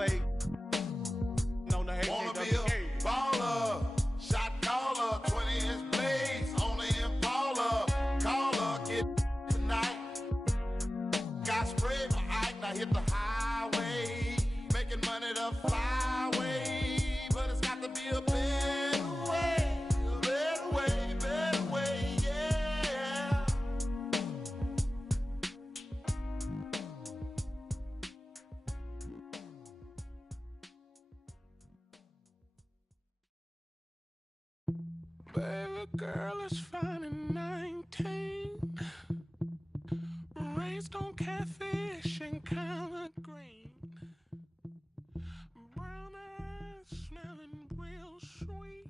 play. No, no, Wanna be a baller, shot caller, 20-inch blades on the Impala. Caller, get tonight. Got sprayed my eye, now hit the highway. Making money the flyway, but it's got to be a better way, better way, yeah. Baby girl is fine and 19, raised on catfish and collard green, brown eyes smelling real sweet,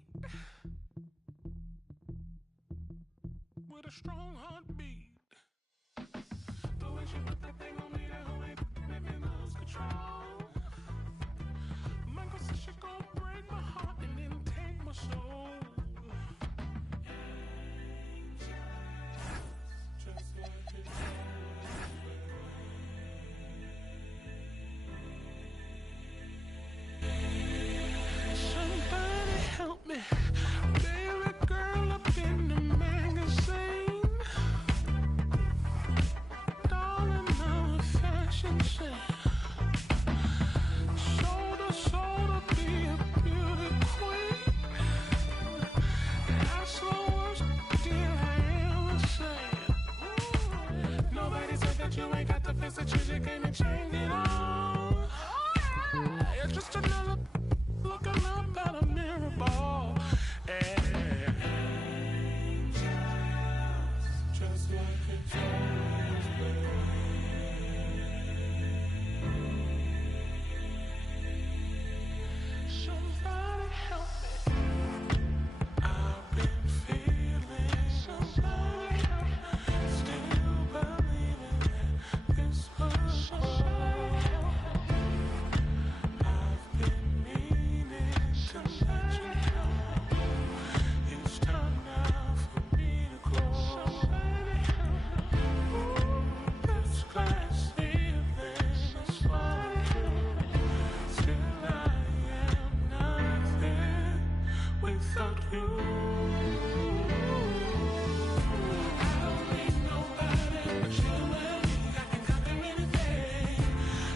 with a strong heartbeat. The way she put that thing on me, that whole ain't make me lose control. Michael said she gon' break my heart and then take my soul. Somebody help me, baby girl up in the magazine, darling, I'm a fashion sense. Sold to be a beauty queen. That's the worst deal I ever said. Nobody said that you ain't got the face that you can't change it all. You're just another looking up at a mirror ball. Angels, just like a dream. Somebody help me. I've been feeling somebody help me. Still believing that this was I've been meaning to let you know it's time now for me to go. Somebody help me. Ooh, this glass ceiling is falling. Still I am nothing without you. I don't need nobody but you and me. I can conquer anything.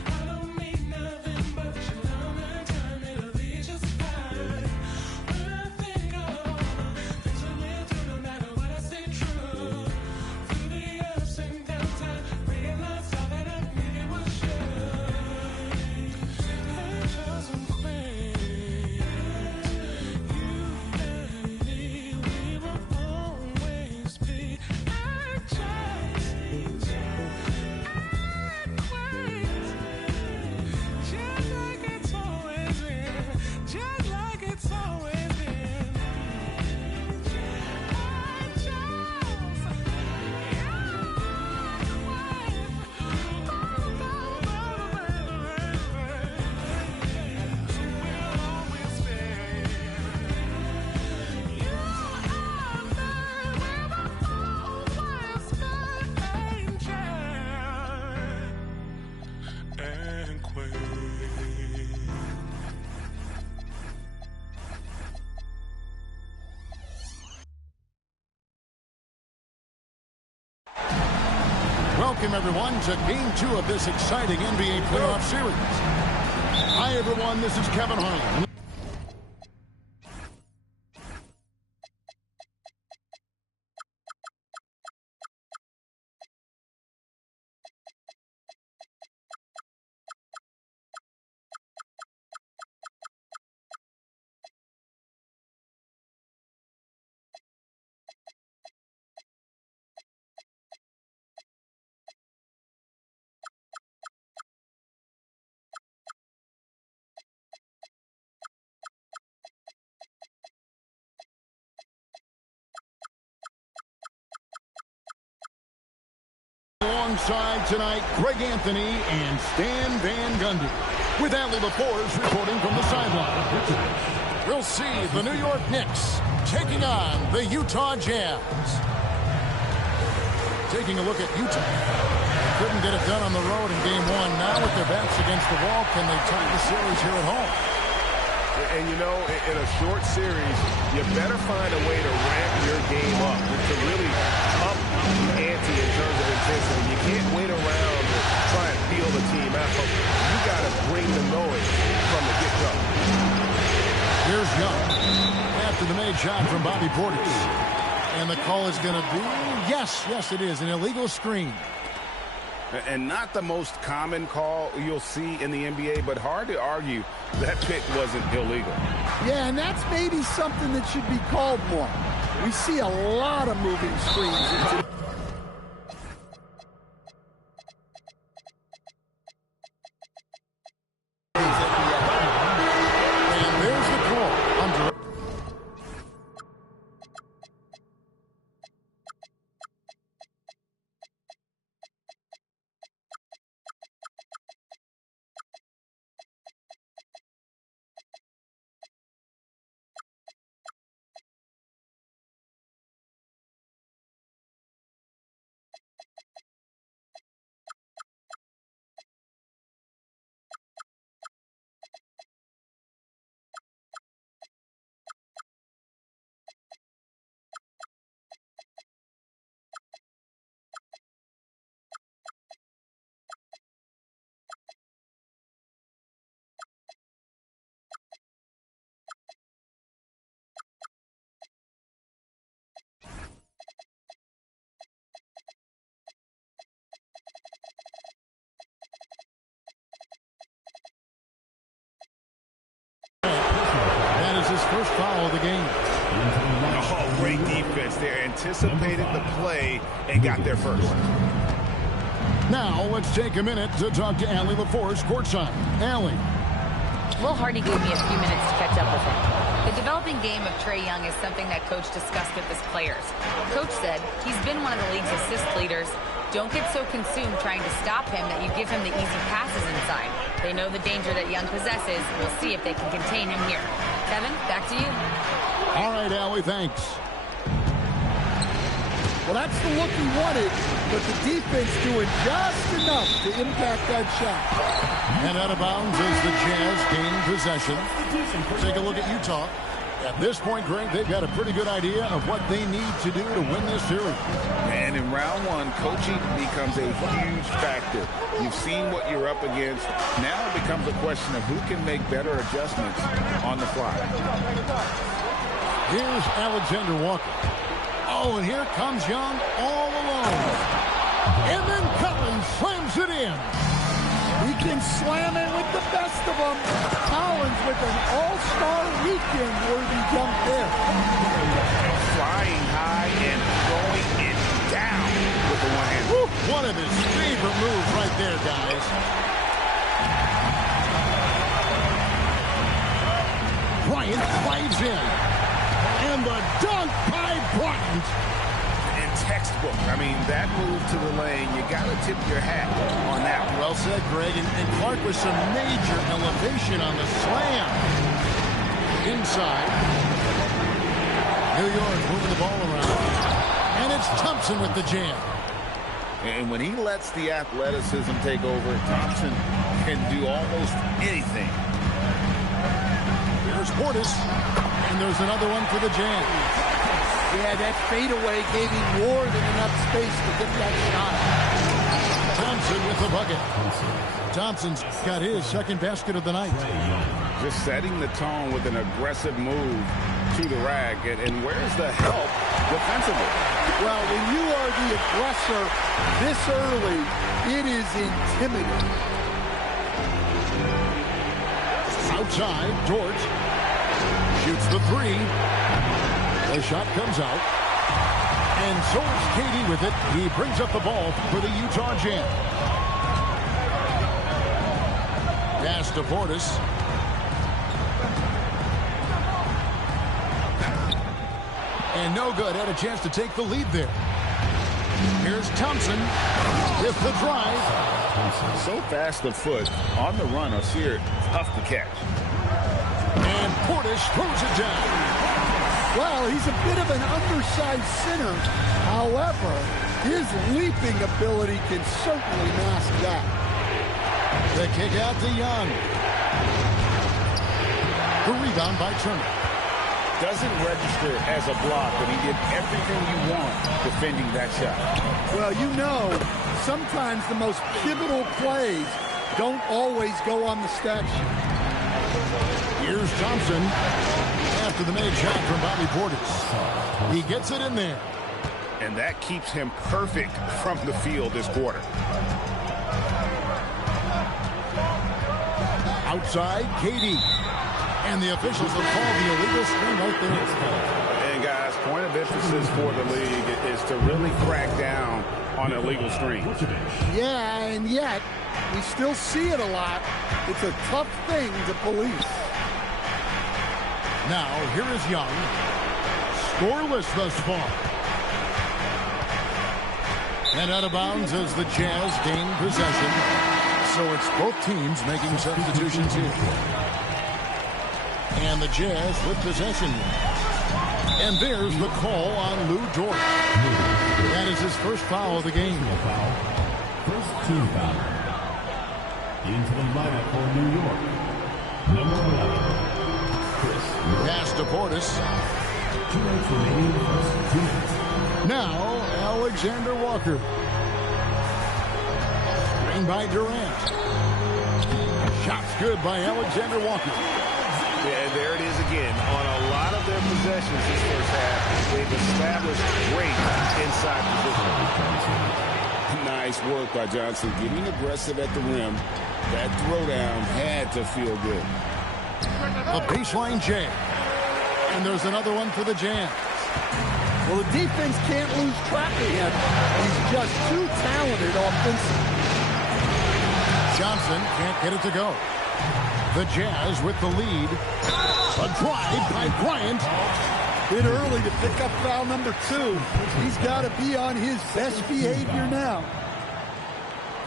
I don't need nothing but your love and time. It'll be just fine. When I think of all the things we've been through, no matter what I say true. Through the ups and downs, I realized all that I needed was you. Angels and queens, you and me, we will always be angels and queens, just like it's always been, just like it's always been. Angels, and queen. Welcome, everyone, to Game 2 of this exciting NBA playoff series. Hi, everyone. This is Kevin Harlan. Alongside tonight, Greg Anthony and Stan Van Gundy, with Adley LaForce reporting from the sideline. We'll see the New York Knicks taking on the Utah Jazz. Taking a look at Utah. couldn't get it done on the road in game one. Now with their backs against the wall, can they tie the series here at home? And, you know, in a short series, you better find a way to ramp your game up, to really up the ante in terms of intensity. You can't wait around to try and feel the team out. You got to bring the noise from the get-go. Here's Young after the made shot from Bobby Portis. And the call is going to be, yes, it is, an illegal screen. And not the most common call you'll see in the NBA, but hard to argue that pick wasn't illegal. Yeah, and that's maybe something that should be called more. We see a lot of moving screens. And there's the call. Under that is his first foul of the game. Oh, great defense there. Anticipated the play and got there first. Now let's take a minute to talk to Allie LaForce courtside. Allie. Will Hardy gave me a few minutes to catch up with him. The developing game of Trae Young is something that Coach discussed with his players. Coach said he's been one of the league's assist leaders. Don't get so consumed trying to stop him that you give him the easy passes inside. They know the danger that Young possesses. We'll see if they can contain him here. Kevin, back to you. All right, Allie, thanks. Well, that's the look he wanted, but the defense doing just enough to impact that shot. And out of bounds as the Jazz gain possession. Take a look at Utah. At this point, Greg, they've got a pretty good idea of what they need to do to win this series. And in round one, coaching becomes a huge factor. You've seen what you're up against. Now it becomes a question of who can make better adjustments on the fly. Here's Alexander Walker. Oh, and here comes Young all alone. And then Collins slams it in. He can slam it with the best of them. Collins with an all-star weekend-worthy jump there. Flying high and throwing it down with the one hand. Woo, one of his favorite moves right there, guys. Bryant drives in. And the dunk by Bryant. In textbook. I mean, that move to the lane, you got to tip your hat on that one. Well said, Greg. And Clark with some major elevation on the slam. Inside. New York moving the ball around. And it's Thompson with the jam. And when he lets the athleticism take over, Thompson can do almost anything. Here's Portis. And there's another one for the jam. Yeah, that fadeaway gave him more than enough space to get that shot. Thompson with the bucket. Thompson's got his second basket of the night. Just setting the tone with an aggressive move to the rack. And where's the help defensively? Well, when you are the aggressor this early, it is intimidating. Outside, Dort shoots the three. The shot comes out. And so is KD with it. He brings up the ball for the Utah Jazz. Pass to Portis. And no good. Had a chance to take the lead there. Here's Thompson with the drive. So fast of foot on the run. Sear, tough to catch. And Portis throws it down. Well, he's a bit of an undersized center. However, his leaping ability can certainly mask that. The kick out to Young. The rebound by Turner. Doesn't register as a block, but he did everything you want defending that shot. Well, you know, sometimes the most pivotal plays don't always go on the stat sheet. Here's Thompson after the made shot from Bobby Portis. He gets it in there. And that keeps him perfect from the field this quarter. Outside, KD. And the officials have called the illegal screen right there. And guys, point of emphasis for the league is to really crack down on illegal screens. Yeah, and yet we still see it a lot. It's a tough thing to police. Now, here is Young. Scoreless thus far. And out of bounds as the Jazz gain possession. So it's both teams making substitutions here. And the Jazz with possession. And there's the call on Lou Dort. That is his first foul of the game. First team foul. Into the lineup for New York. Number 11, Chris. Pass to Portis. 2 minutes remaining first 2 minutes. Now, Alexander Walker. Screen by Durant. Shots good by Alexander Walker. Yeah, and there it is again. On a lot of their possessions this first half, they've established great inside position. Nice work by Johnson, getting aggressive at the rim. That throwdown had to feel good. A baseline jam. And there's another one for the Jazz. Well, the defense can't lose track of him. He's just too talented offensively. Johnson can't get it to go. The Jazz with the lead. A drive by Bryant. Bit early to pick up foul number 2. He's got to be on his best behavior now.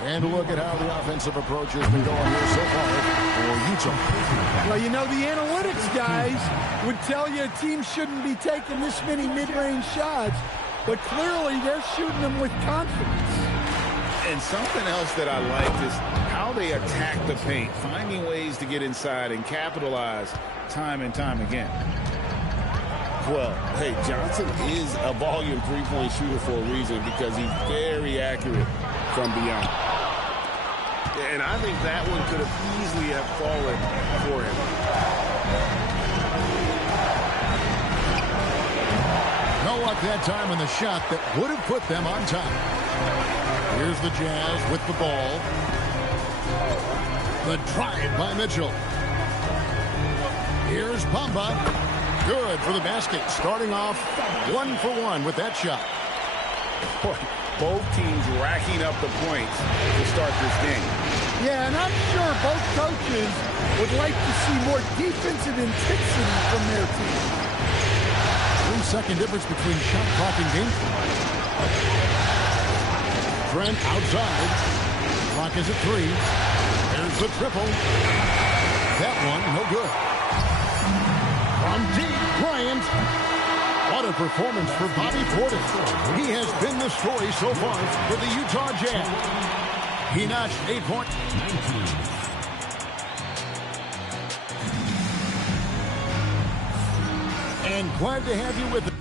And look at how the offensive approach has been going here so far for Utah. Well, you know, the analytics guys would tell you a team shouldn't be taking this many mid-range shots, but clearly they're shooting them with confidence. And something else that I liked is how they attack the paint, finding ways to get inside and capitalize time and time again. Well, hey, Johnson is a volume three-point shooter for a reason because he's very accurate from beyond. And I think that one could have easily have fallen for him. No luck that time on the shot that would have put them on top. Here's the Jazz with the ball. The drive by Mitchell. Here's Bamba. Good for the basket. Starting off 1 for 1 with that shot. Both teams racking up the points to start this game. Yeah, and I'm sure both coaches would like to see more defensive intensity from their team. 3-second difference between shot clock and game clock. Trent outside. Clock is at 3. There's the triple. That one, no good. From deep, Bryant. What a performance for Bobby Portis. He has been the story so far for the Utah Jazz. He notched 8 points. 19. And glad to have you with us.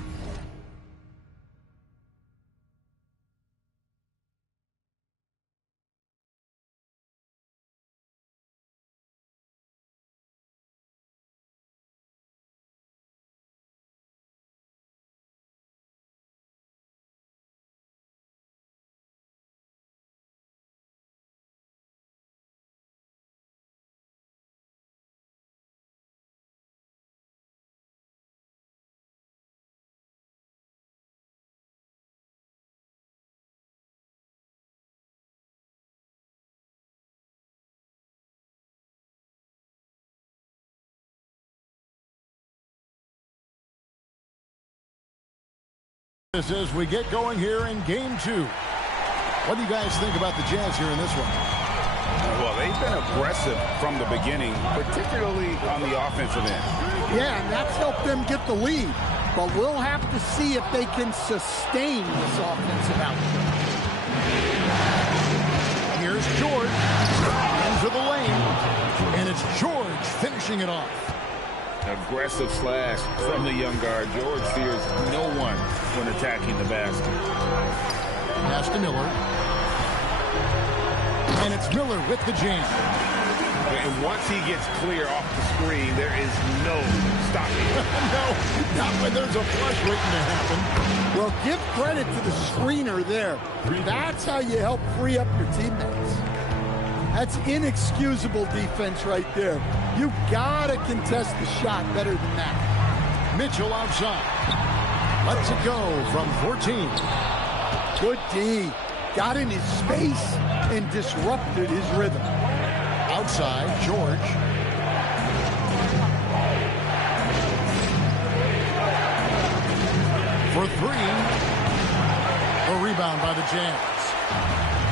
As we get going here in game 2. What do you guys think about the Jazz here in this one? Well, they've been aggressive from the beginning, particularly on the offensive end. Yeah, and that's helped them get the lead. but we'll have to see if they can sustain this offensive output. Here's George into the lane, and it's George finishing it off. Aggressive slash from the young guard. George fears no one when attacking the basket. Pass to Miller. And it's Miller with the jam. And once he gets clear off the screen, there is no stopping. No, not when there's a flush waiting to happen. Well, give credit to the screener there. That's how you help free up your teammates. That's inexcusable defense right there. You gotta contest the shot better than that. Mitchell outside. Lets it go from 14. Good D. Got in his space and disrupted his rhythm. Outside, George. For three. A rebound by the Jazz.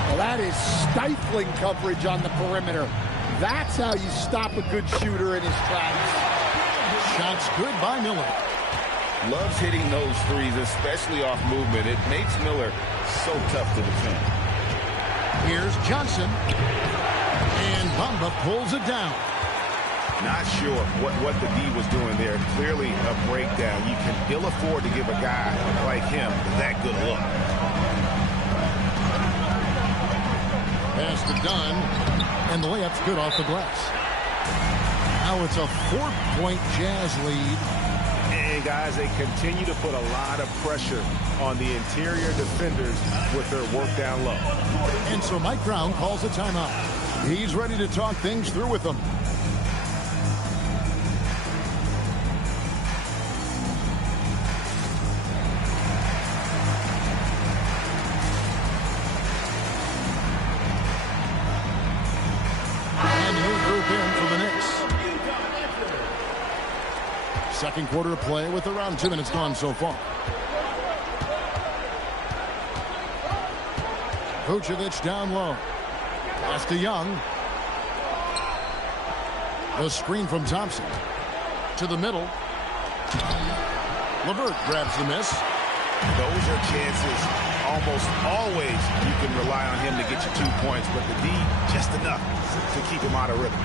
Well, that is stifling coverage on the perimeter. That's how you stop a good shooter in his tracks. Shots good by Miller. Loves hitting those threes, especially off movement. It makes Miller so tough to defend. Here's Johnson. And Bamba pulls it down. Not sure what the D was doing there. Clearly a breakdown. You can ill afford to give a guy like him that good look. Pass to Dunn. And the layup's good off the glass. Now it's a 4-point Jazz lead. And guys, they continue to put a lot of pressure on the interior defenders with their work down low. And so Mike Brown calls a timeout. He's ready to talk things through with them. And he'll group in for the Knicks. Second quarter of play with around 2 minutes gone so far. Vucevic down low. Pass to Young. The screen from Thompson. To the middle. LeVert grabs the miss. Those are chances almost always you can rely on him to get you 2 points, but the D just enough to keep him out of rhythm.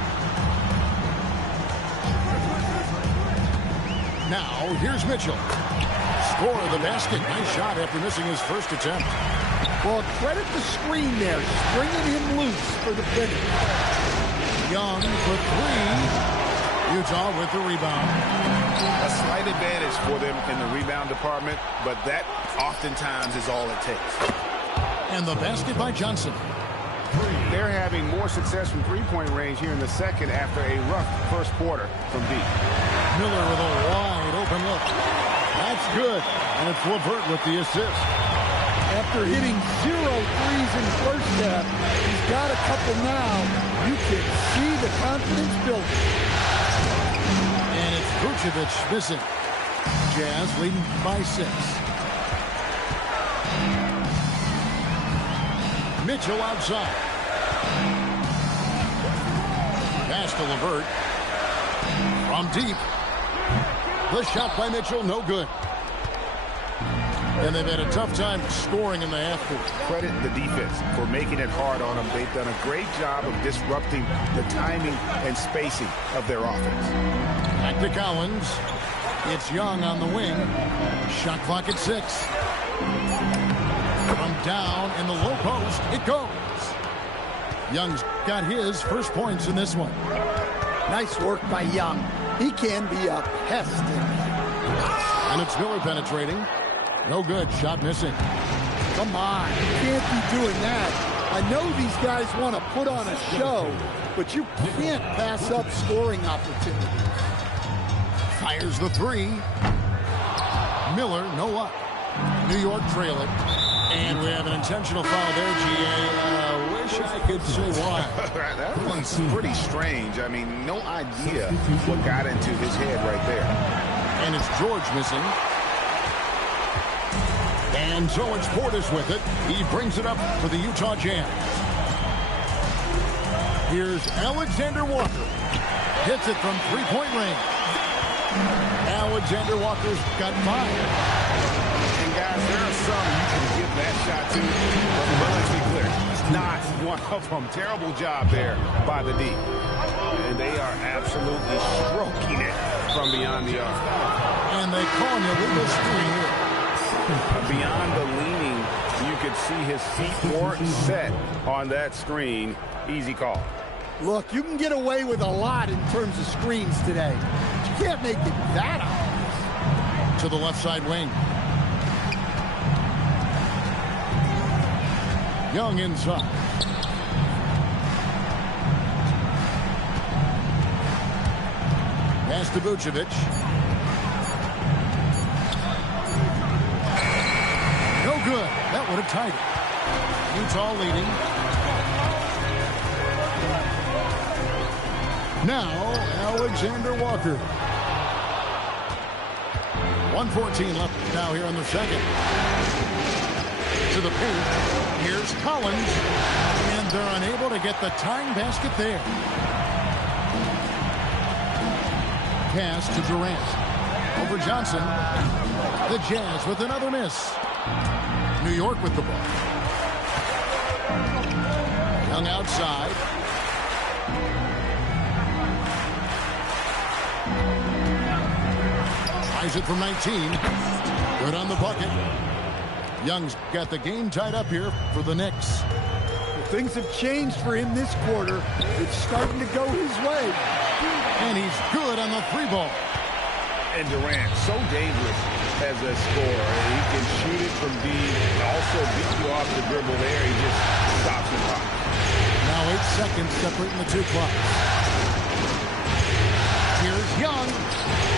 Now here's Mitchell. Score of the basket. Nice shot after missing his first attempt. Well, credit the screen there, stringing him loose for the finish. Young for three. Utah with the rebound. A slight advantage for them in the rebound department, but that oftentimes is all it takes. And the basket by Johnson. They're having more success from three-point range here in the second after a rough first quarter from deep. Miller with a wide open look. That's good. And it's LeVert with the assist. After hitting 0 threes in the first half, he's got a couple now. You can see the confidence building. And it's Vucevic missing. Jazz leading by 6. Mitchell outside. Pass to LeVert. From deep. The shot by Mitchell, no good. And they've had a tough time scoring in the half court. Credit the defense for making it hard on them. They've done a great job of disrupting the timing and spacing of their offense. Back to Collins. It's Young on the wing. Shot clock at 6. From down in the low post, it goes. Young's got his first points in this one. Nice work by Young. He can be a pest. And it's Miller penetrating. No good. Shot missing. Come on. You can't be doing that. I know these guys want to put on a show, but you can't pass up scoring opportunities. Fires the three. Miller, no luck. New York trail it. And we have an intentional foul there, GA. Wish I could say why. That one's pretty strange. I mean, no idea what got into his head right there. And it's George missing. And so it's Portis with it. He brings it up for the Utah Jazz. Here's Alexander Walker. Hits it from three-point range. Alexander Walker's got 5. And guys, there are some you can give that shot to, but let's be clear, he's not one of them. Terrible job there by the D. And they are absolutely stroking it from beyond the arc. And they call an illegal screen here. Beyond the leaning, you could see his feet weren't set on that screen. Easy call. Look, you can get away with a lot in terms of screens today. You can't make it that obvious. To the left side wing. Young inside. Pass to Vucevic. No good. That would have tied it. Utah leading. Now, Alexander Walker. 1:14 left now here in the second. To the paint. Here's Collins. And they're unable to get the tying basket there. Pass to Durant. Over Johnson. The Jazz with another miss. New York with the ball. Young outside. Tries it from 19. Good on the bucket. Young's got the game tied up here for the Knicks. Well, things have changed for him this quarter. It's starting to go his way. And he's good on the 3-ball. And Durant, so dangerous as a scorer. He can shoot it from deep and also beat you off the dribble there. He just stops and pops. Now 8 seconds separating the two clocks. Here's Young.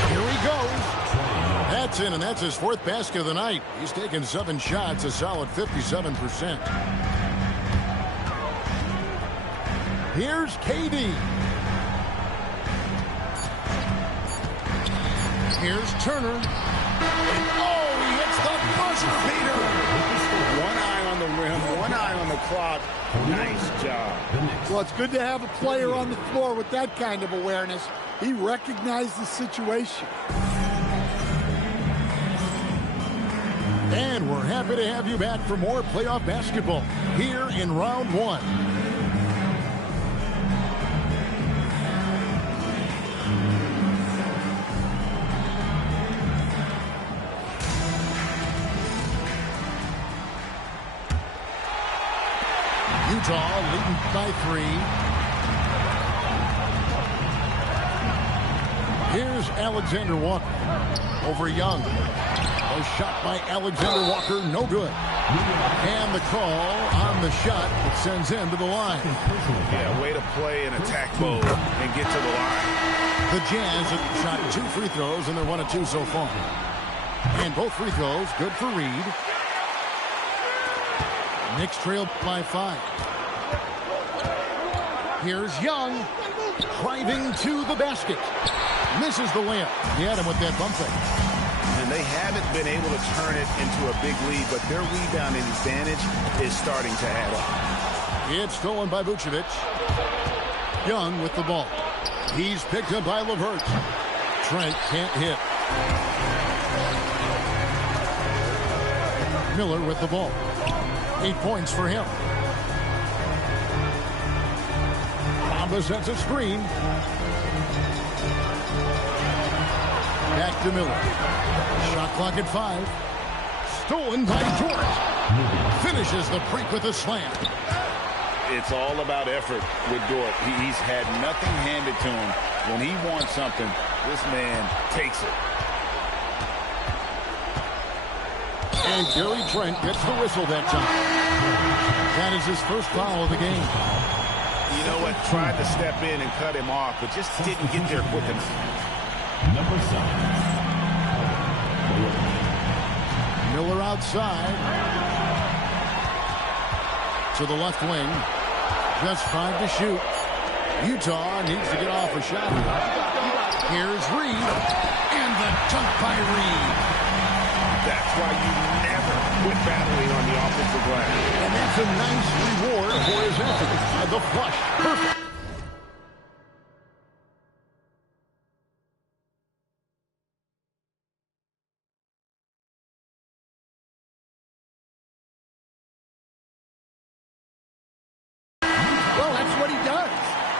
Here he goes. That's in, and that's his 4th basket of the night. He's taken 7 shots, a solid 57%. Here's KD. Here's Turner. Oh, he hits the buzzer beater. One eye on the rim, one eye on the clock. Nice job. Well, it's good to have a player on the floor with that kind of awareness. He recognized the situation. And we're happy to have you back for more playoff basketball here in round 1. Utah leading by 3. Here's Alexander Walker over Young. A shot by Alexander Walker, no good. And the call on the shot that sends him to the line. Yeah, way to play in attack mode and get to the line. The Jazz have shot 2 free throws, and they're 1 of 2 so far. And both free throws good for Reed. Knicks trail by 5. Here's Young, driving to the basket. Misses the layup. He had him with that bump fake. And they haven't been able to turn it into a big lead, but their rebounding advantage is starting to add up. It's stolen by Vucevic. Young with the ball. He's picked up by LeVert. Trent can't hit. Miller with the ball. 8 points for him. Bamba sets a screen. Back to Miller. Shot clock at 5. Stolen by George. Finishes the break with a slam. It's all about effort with Dort. He's had nothing handed to him. When he wants something, this man takes it. And Gary Trent gets the whistle that time. That is his first foul of the game. You know what? Tried to step in and cut him off, but just didn't get there quick enough. Number 7. Miller outside. To the left wing. Just 5 to shoot. Utah needs to get off a shot. Here's Reed. And the dunk by Reed. That's why you never quit battling on the offensive glass. And that's a nice reward for his effort. The flush. Perfect.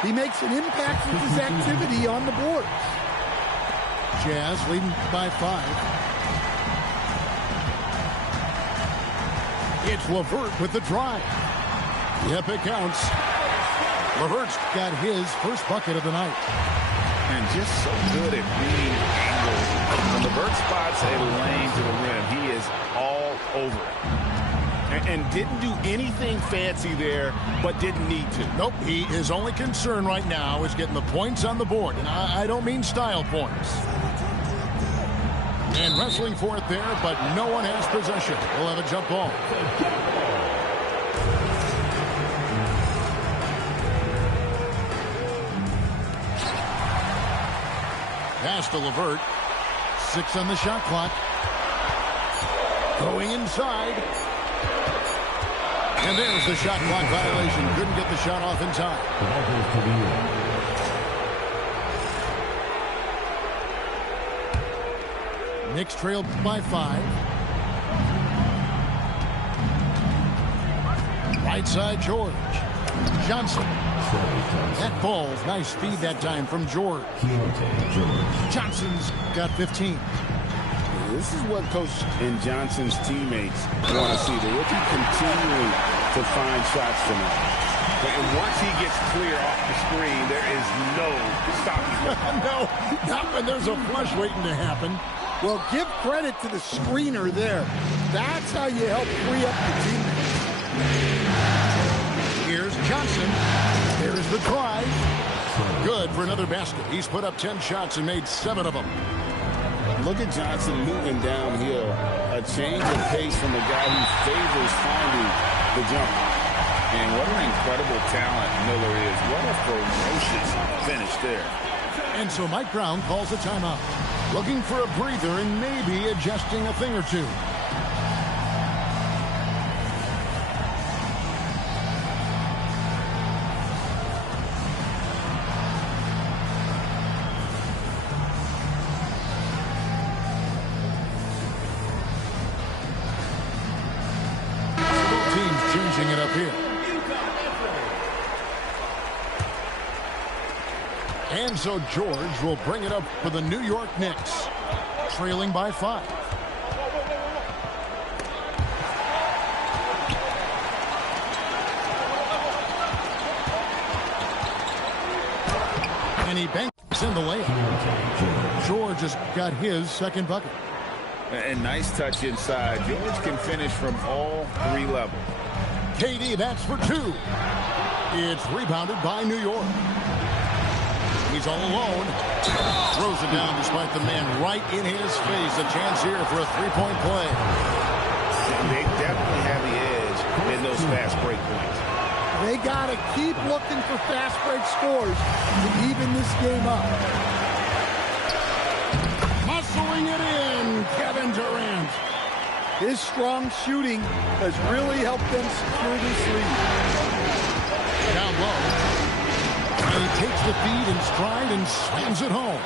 He makes an impact with his activity on the boards. Jazz leading by 5. It's LeVert with the drive. Yep, it counts. LeVert's got his first bucket of the night. And just so good at reading angles. When LeVert spots a lane to the rim, he is all over it. And didn't do anything fancy there, but didn't need to. Nope, his only concern right now is getting the points on the board. And I don't mean style points. And wrestling for it there, but no one has possession. We'll have a jump ball. Pass to LeVert. 6 on the shot clock. Going inside. And there's the shot clock violation. Couldn't get the shot off in time. Knicks trailed by 5. Right side, George. Johnson. That ball, nice feed that time from George. Johnson's got 15. This is what Coach and Johnson's teammates want to see. The rookie continuing to find shots tonight. And once he gets clear off the screen, there is no stopping him. No, not when there's a flush waiting to happen. Well, give credit to the screener there. That's how you help free up your teammates. Here's Johnson. There's the try. Good for another basket. He's put up 10 shots and made 7 of them. Look at Johnson moving downhill. A change of pace from a guy who favors finding the jumper. And what an incredible talent Miller is. What a ferocious finish there. And so Mike Brown calls a timeout. Looking for a breather and maybe adjusting a thing or two. Both teams changing it up here. And so George will bring it up for the New York Knicks, trailing by 5. And he banks in the layup. George has got his second bucket. And nice touch inside. George can finish from all 3 levels. KD, that's for 2. It's rebounded by New York. He's all alone. Throws it down despite the man right in his face. A chance here for a 3-point play. They definitely have the edge in those fast break points. They got to keep looking for fast break scores to even this game up. Muscling it in, Kevin Durant. His strong shooting has really helped them secure this lead. Down low. And he takes the feed in stride and slams it home.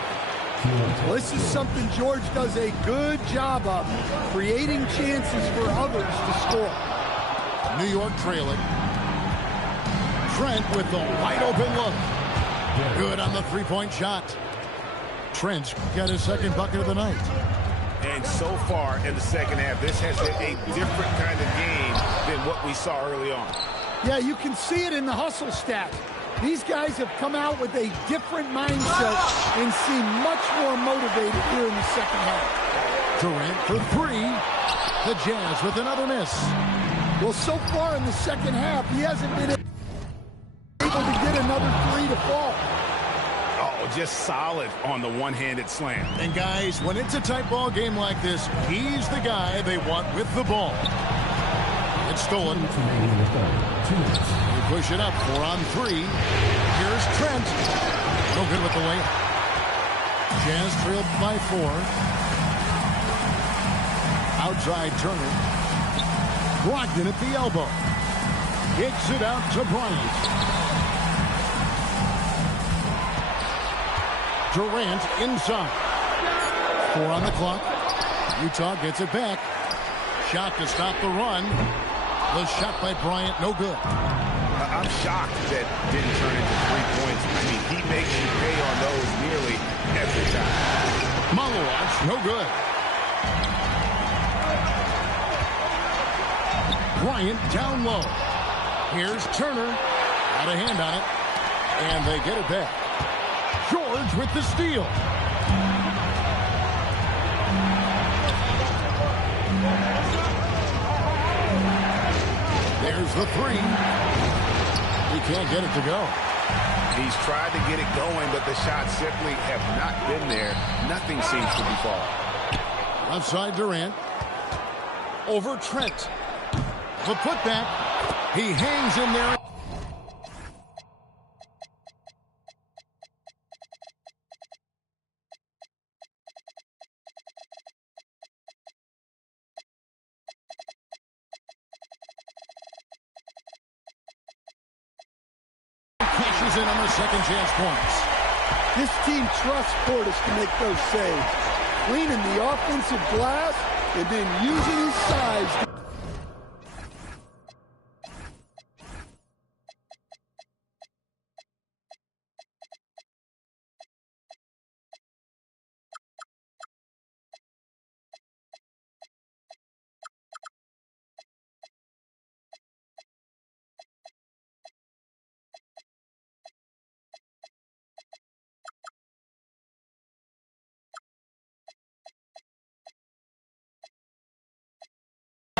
Well, this is something George does a good job of, creating chances for others to score. New York trailing. Trent with the wide open look. Good on the 3-point shot. Trent's got his second bucket of the night. And so far in the second half, this has been a different kind of game than what we saw early on. Yeah, you can see it in the hustle stat. These guys have come out with a different mindset and seem much more motivated here in the second half. Durant for 3. The Jazz with another miss. Well, so far in the second half, he hasn't been able to get another 3 to fall. Oh, just solid on the one-handed slam. And guys, when it's a tight ball game like this, he's the guy they want with the ball. It's stolen. They push it up, 4 on 3. Here's Trent. No good with the layup. Jazz trailed by 4. Outside Turner. Brogdon at the elbow. Kicks it out to Bryant. Durant inside. 4 on the clock. Utah gets it back. Shot to stop the run. The shot by Bryant, no good. I'm I'm shocked that didn't turn into 3 points. I mean, he makes you pay on those nearly every time. Malawatch, no good. Bryant down low. Here's Turner. Got a hand on it. And they get it back. George with the steal. There's the three. He can't get it to go. He's tried to get it going, but the shots simply have not been there. Nothing seems to be falling. Outside Durant. Over Trent. The putback. He hangs in there. Cashes in on the second chance points. This team trusts Portis to make those saves. Cleaning the offensive glass and then using his size.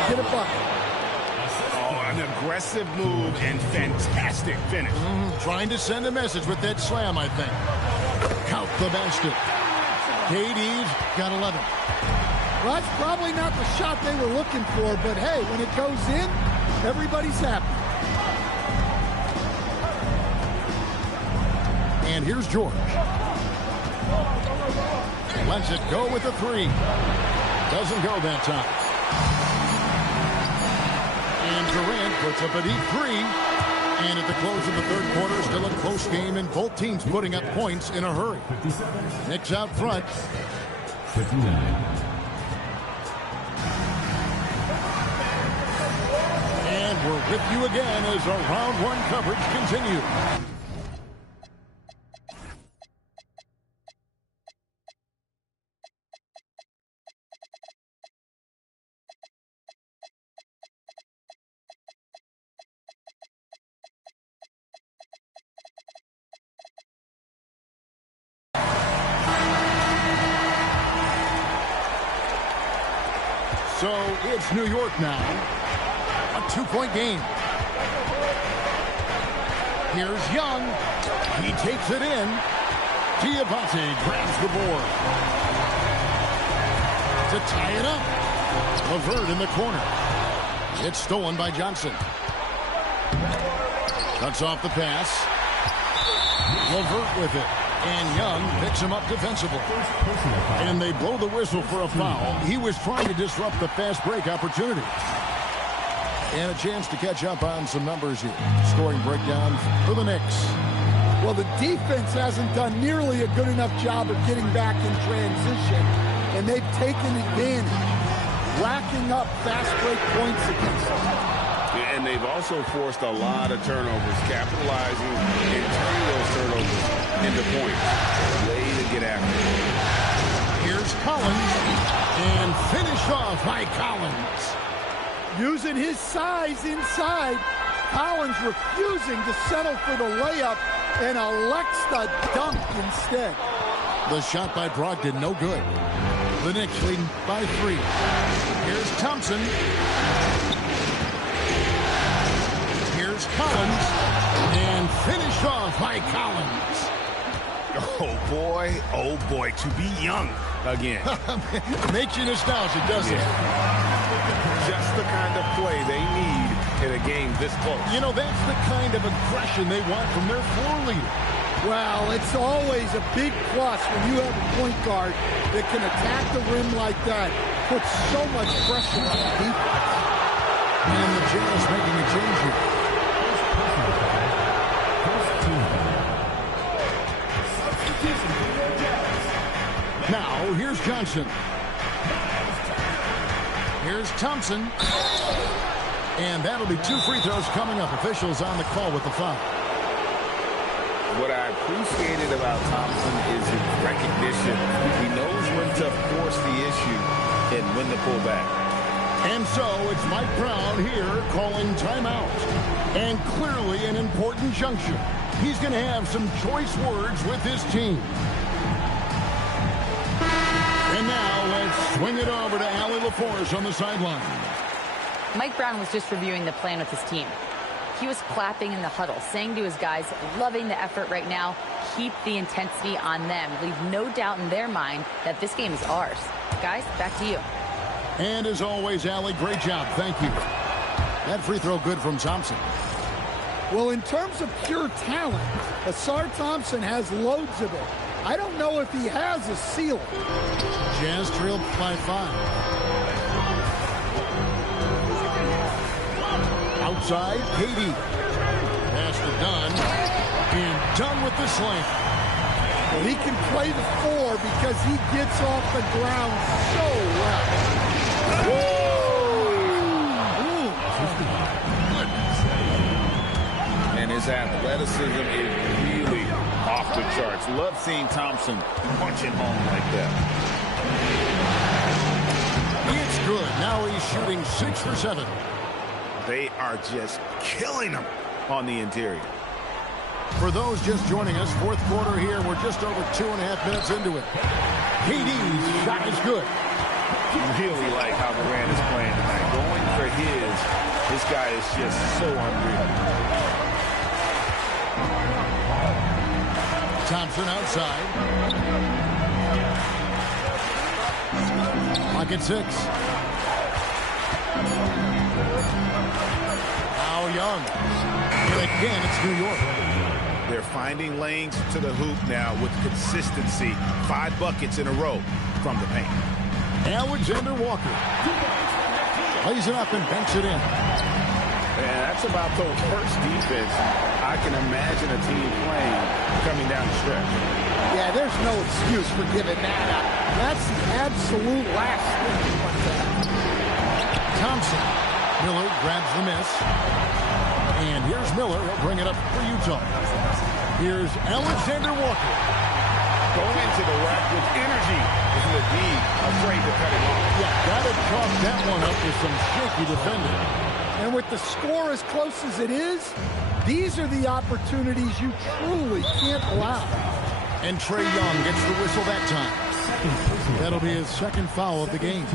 Get a bucket. Oh, an aggressive move and fantastic finish. Trying to send a message with that slam, I think. Count the basket. KD's got 11. Well, that's probably not the shot they were looking for, but hey, when it goes in, everybody's happy. And here's George. Lets it go with the three. Doesn't go that time. And Durant puts up a deep three. And at the close of the third quarter, still a close game, and both teams putting up points in a hurry. Knicks out front. 59. And we're with you again as our round one coverage continues. So it's New York now. A two-point game. Here's Young. He takes it in. Diabate grabs the board. To tie it up. LeVert in the corner. It's stolen by Johnson. Cuts off the pass. LeVert with it. And Young picks him up defensively. And they blow the whistle for a foul. He was trying to disrupt the fast break opportunity. And a chance to catch up on some numbers here. Scoring breakdown for the Knicks. Well, the defense hasn't done nearly a good enough job of getting back in transition, and they've taken advantage, racking up fast break points against them. And they've also forced a lot of turnovers, capitalizing and turning those turnovers into points. Way to get after it. Here's Collins, and finished off by Collins. Using his size inside, Collins refusing to settle for the layup and elects the dunk instead. The shot by Brogdon, no good. The Knicks leading by 3. Here's Thompson. Here's Collins, and finished off by Collins. Oh boy, to be young again. Makes you nostalgic, doesn't it? Just the kind of play they need in a game this close. You know, that's the kind of aggression they want from their floor leader. Well, it's always a big plus when you have a point guard that can attack the rim like that. Puts so much pressure on the defense. And the Jazz making a change here. Now, here's Johnson. Here's Thompson. And that'll be 2 free throws coming up. Officials on the call with the foul. What I appreciated about Thompson is his recognition. He knows when to force the issue and when to pull back. And so it's Mike Brown here calling timeout. And clearly an important juncture. He's going to have some choice words with his team. And now let's swing it over to Allie LaForce on the sideline. Mike Brown was just reviewing the plan with his team. He was clapping in the huddle, saying to his guys, loving the effort right now, keep the intensity on them. Leave no doubt in their mind that this game is ours. Guys, back to you. And as always, Allie, great job. Thank you. That free throw good from Thompson. Well, in terms of pure talent, Ausar Thompson has loads of it. I don't know if he has a ceiling. Jazz trailed by 5. Outside, KD. Pass to Dunn. And Dunn with the slam. Well, he can play the 4 because he gets off the ground so well. And his athleticism is really off the charts. Love seeing Thompson punching home like that. It's good. Now he's shooting 6 for 7. They are just killing him on the interior. For those just joining us, fourth quarter here. We're just over 2.5 minutes into it. KD's shot is good. Really like how Durant is playing tonight. Going for this guy is just so unreal. Thompson outside. Pocket 6. Now Young. And again, it's New York. They're finding lanes to the hoop now with consistency. 5 buckets in a row from the paint. Alexander Walker plays it up and banks it in. And that's about the worst defense I can imagine a team playing coming down the stretch. Yeah, there's no excuse for giving that up. That's the absolute last thing. Thompson. Miller grabs the miss. And here's Miller. He'll bring it up for Utah. Here's Alexander Walker. Going into the rack with energy. Isn't the D afraid to cut it off? Yeah, gotta chalk that one up with some shaky defending. And with the score as close as it is, these are the opportunities you truly can't allow. And Trae Young gets the whistle that time. That'll be his second foul of the game.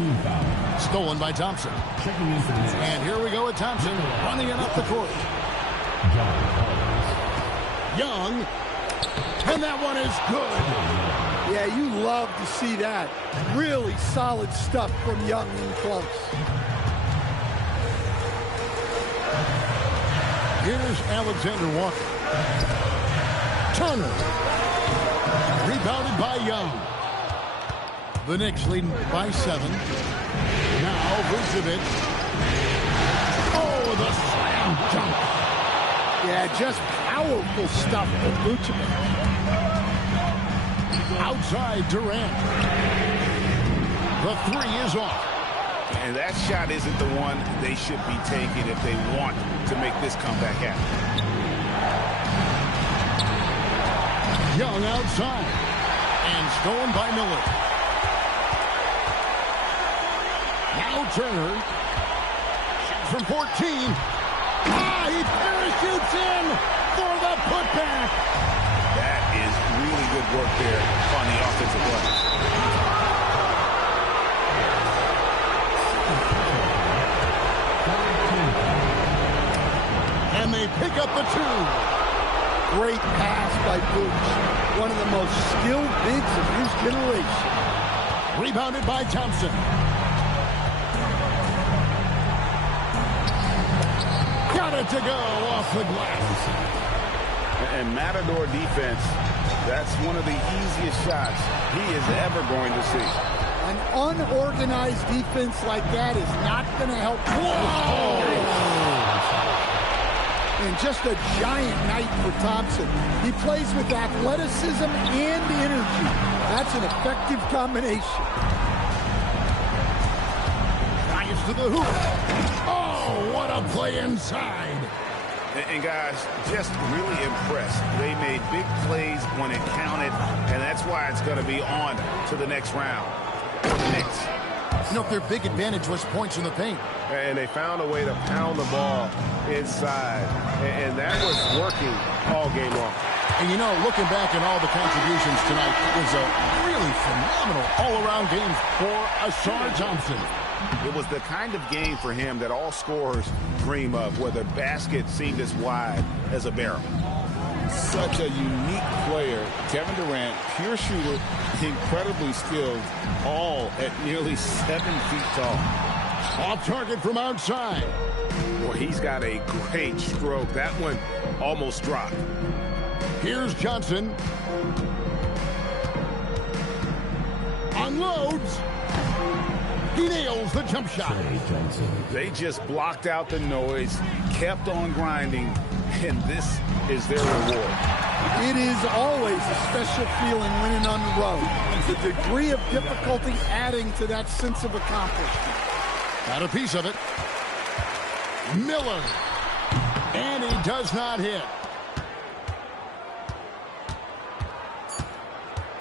Stolen by Thompson. And here we go with Thompson running it up the court. Young. And that one is good. Yeah, you love to see that. Really solid stuff from Young in close. Here's Alexander Walker. Turner. Rebounded by Young. The Knicks leading by 7. Now Vucevic. Oh, the slam dunk. Yeah, just powerful stuff from Vucevic. Outside Durant. The 3 is off. And that shot isn't the one they should be taking if they want to make this comeback happen. Young outside. And stolen by Miller. Now Turner. Shoots from 14. He parachutes in for the putback. That is really good work there on the offensive line. And they pick up the 2. Great pass by Vooch. One of the most skilled bigs of his generation. Rebounded by Thompson. Got it to go off the glass. And Matador defense, that's one of the easiest shots he is ever going to see. An unorganized defense like that is not going to help. Whoa! And just a giant night for Thompson. He plays with athleticism and energy. That's an effective combination. Gets to the hoop. Oh, what a play inside. And guys, just really impressed. They made big plays when it counted, and that's why it's going to be on to the next round. For the Knicks. You know, if their big advantage was points in the paint. And they found a way to pound the ball inside. And that was working all game long. And you know, looking back at all the contributions tonight, it was a really phenomenal all-around game for Ausar Thompson. It was the kind of game for him that all scorers dream of, where the basket seemed as wide as a barrel. Such a unique player. Kevin Durant, pure shooter, incredibly skilled, all at nearly 7 feet tall. Off target from outside. Boy, he's got a great stroke. That one almost dropped. Here's Johnson. Unloads. He nails the jump shot. They just blocked out the noise, kept on grinding, and this is their reward. It is always a special feeling winning on the road. The degree of difficulty adding to that sense of accomplishment. Got a piece of it. Miller. And he does not hit.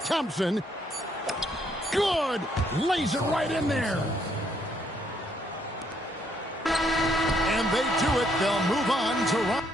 Thompson. Good. Lays it right in there. And they do it. They'll move on to